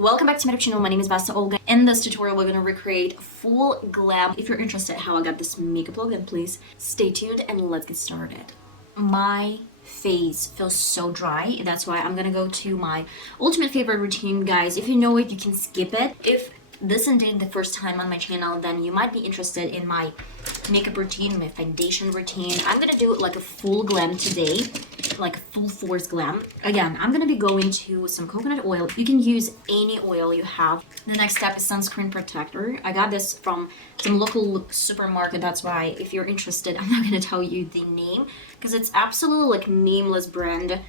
Welcome back to my channel. My name is VassaOlga. In this tutorial, we're going to recreate full glam. If you're interested in how I got this makeup look, then please stay tuned and let's get started. My face feels so dry. That's why I'm going to go to my ultimate favorite routine, guys. If you know it, you can skip it. If this is indeed the first time on my channel, then you might be interested in my makeup routine, my foundation routine. I'm going to do like a full glam today, like a full force glam. Again, I'm gonna be going to some coconut oil. You can use any oil you have. The next step is sunscreen protector. I got this from some local supermarket. That's why if you're interested, I'm not gonna tell you the name because it's absolutely like nameless brand.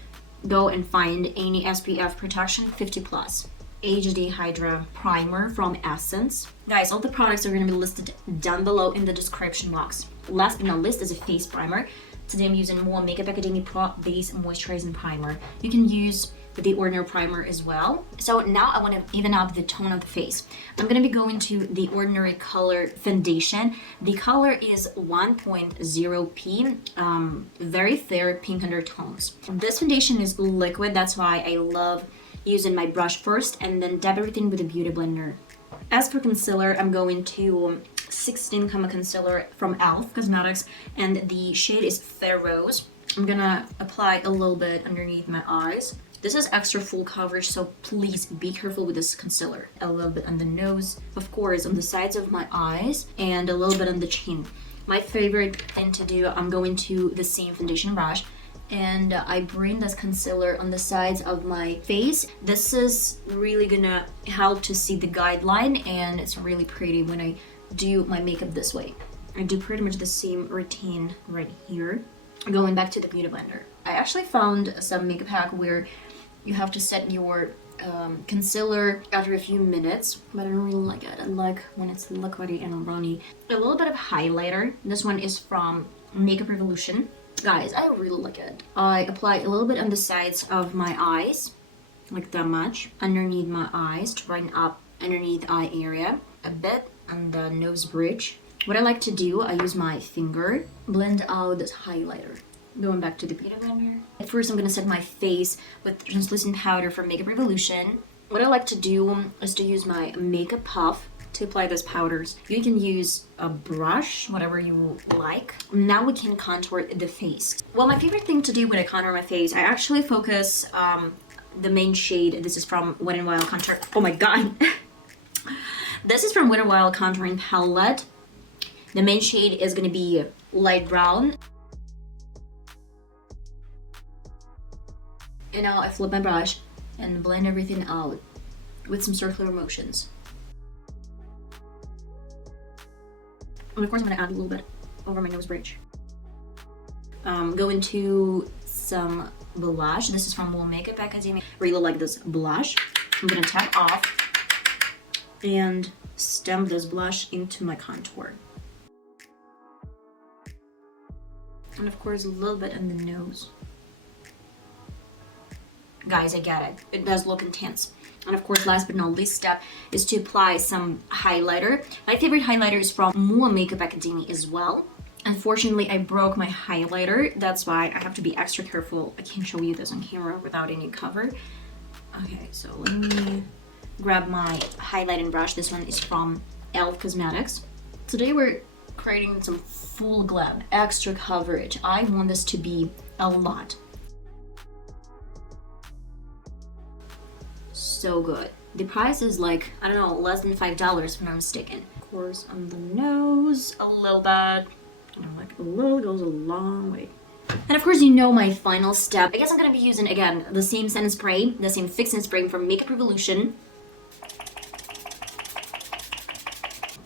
Go and find any SPF protection 50 plus. HYDRA primer from Essence. Guys, all the products are going to be listed down below in the description box. Last but not least is a face primer. Today I'm using Mua Makeup Academy Pro Base Moisturizing Primer. You can use the ordinary primer as well. So now I want to even up the tone of the face. I'm going to be going to the ordinary color foundation. The color is 1.0p, very fair pink undertones. This foundation is liquid, that's why I love using my brush first and then dab everything with a beauty blender. As for concealer, I'm going to 16 CAMO concealer from e.l.f. Cosmetics, and the shade is Fair Rose. I'm gonna apply a little bit underneath my eyes. This is extra full coverage, so please be careful with this concealer. A little bit on the nose, of course, on the sides of my eyes, and a little bit on the chin. My favorite thing to do, I'm going to the same foundation brush, and I bring this concealer on the sides of my face. This is really gonna help to see the guideline, and it's really pretty when I do my makeup this way. I do pretty much the same routine right here. Going back to the beauty blender. I actually found some makeup hack where you have to set your concealer after a few minutes, but I don't really like it. I like when it's liquidy and runny. A little bit of highlighter. This one is from Makeup Revolution. Guys, I really like it. I apply a little bit on the sides of my eyes, like that much, underneath my eyes to brighten up underneath eye area, a bit on the nose bridge. What I like to do, I use my finger, blend out this highlighter. Going back to the beauty blender. At first, I'm gonna set my face with translucent powder from Makeup Revolution. What I like to do is to use my makeup puff to apply those powders. You can use a brush, whatever you like. Now we can contour the face. Well, my favorite thing to do when I contour my face, I actually focus the main shade. This is from Wet n Wild Contour. Oh my god. This is from Wet n Wild Contouring Palette. The main shade is gonna be light brown. And now I flip my brush and blend everything out with some circular motions. And of course I'm gonna add a little bit over my nose bridge. Go into some blush. This is from Mua Makeup Academy. Really like this blush. I'm gonna tap off and stamp this blush into my contour. And of course a little bit on the nose. Guys, I get it. It does look intense. And of course, last but not least step is to apply some highlighter. My favorite highlighter is from Mua Makeup Academy as well. Unfortunately, I broke my highlighter. That's why I have to be extra careful. I can't show you this on camera without any cover. Okay, so let me grab my highlighting brush. This one is from e.l.f. Cosmetics. Today we're creating some full glam, extra coverage. I want this to be a lot. So good. The price is like, I don't know, less than $5 if I'm not mistaken. Of course, on the nose, a little bit. You know, like a little goes a long way. And of course, you know my final step. I guess I'm gonna be using, again, the same setting spray, the same fixing spray from Makeup Revolution.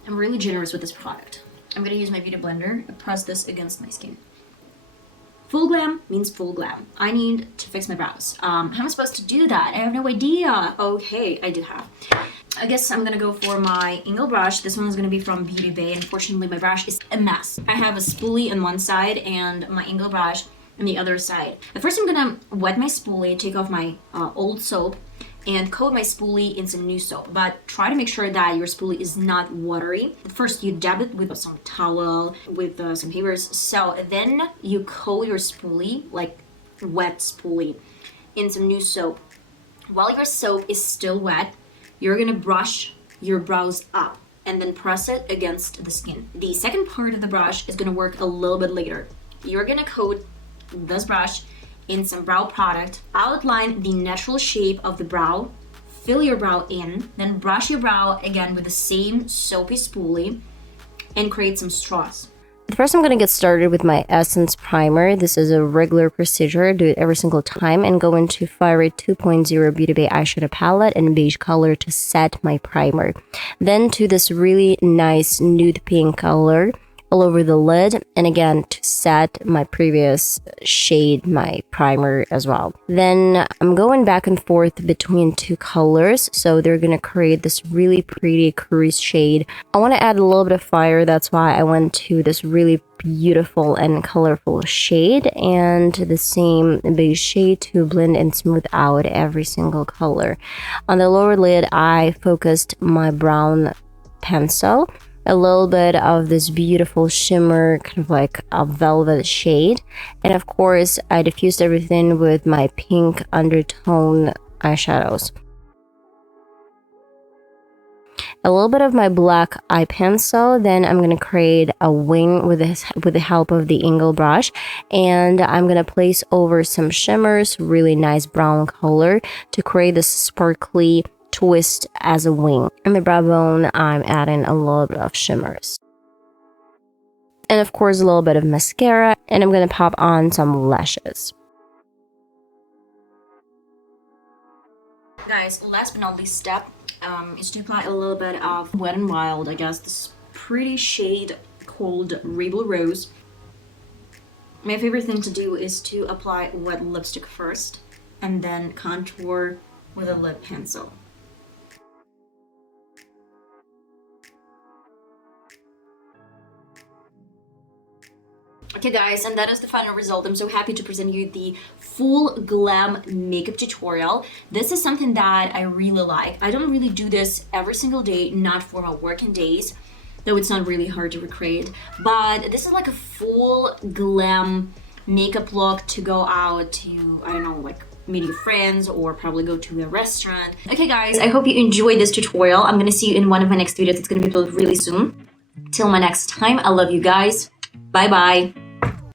I'm really generous with this product. I'm gonna use my beauty blender and press this against my skin. Full glam means full glam. I need to fix my brows. How am I supposed to do that? I have no idea. Okay, I do have. I guess I'm gonna go for my angle brush. This one is gonna be from Beauty Bay. Unfortunately, my brush is a mess. I have a spoolie on one side and my angle brush on the other side. But first I'm gonna wet my spoolie, take off my old soap, and coat my spoolie in some new soap. But try to make sure that your spoolie is not watery. First, you dab it with some towel, with some papers. So then you coat your spoolie, like wet spoolie, in some new soap. While your soap is still wet, you're gonna brush your brows up and then press it against the skin. The second part of the brush is gonna work a little bit later. You're gonna coat this brush in some brow product, outline the natural shape of the brow, fill your brow in, then brush your brow again with the same soapy spoolie and create some straws. First, I'm going to get started with my Essence Primer. This is a regular procedure. Do it every single time and go into Fiery 2.0 Beauty Bay eyeshadow palette in beige color to set my primer. Then to this really nice nude pink color all over the lid, and again to set my previous shade, my primer as well. Then I'm going back and forth between two colors, so they're gonna create this really pretty crease shade. I want to add a little bit of fire, that's why I went to this really beautiful and colorful shade and the same beige shade to blend and smooth out every single color. On the lower lid, I focused my brown pencil, a little bit of this beautiful shimmer, kind of like a velvet shade, and of course I diffused everything with my pink undertone eyeshadows. A little bit of my black eye pencil, then I'm gonna create a wing with the help of the angle brush, and I'm gonna place over some shimmers, really nice brown color, to create this sparkly twist as a wing. On the brow bone, I'm adding a little bit of shimmers. And of course, a little bit of mascara, and I'm going to pop on some lashes. Guys, last but not least step is to apply a little bit of Wet n Wild, I guess, this pretty shade called Rebel Rose. My favorite thing to do is to apply wet lipstick first, and then contour with a lip pencil. Okay guys, and that is the final result. I'm so happy to present you the full glam makeup tutorial. This is something that I really like. I don't really do this every single day, not for my working days, though it's not really hard to recreate. But this is like a full glam makeup look to go out to, I don't know, like meet your friends or probably go to a restaurant. Okay guys, I hope you enjoyed this tutorial. I'm gonna see you in one of my next videos. It's gonna be uploaded really soon. Till my next time, I love you guys. Bye bye.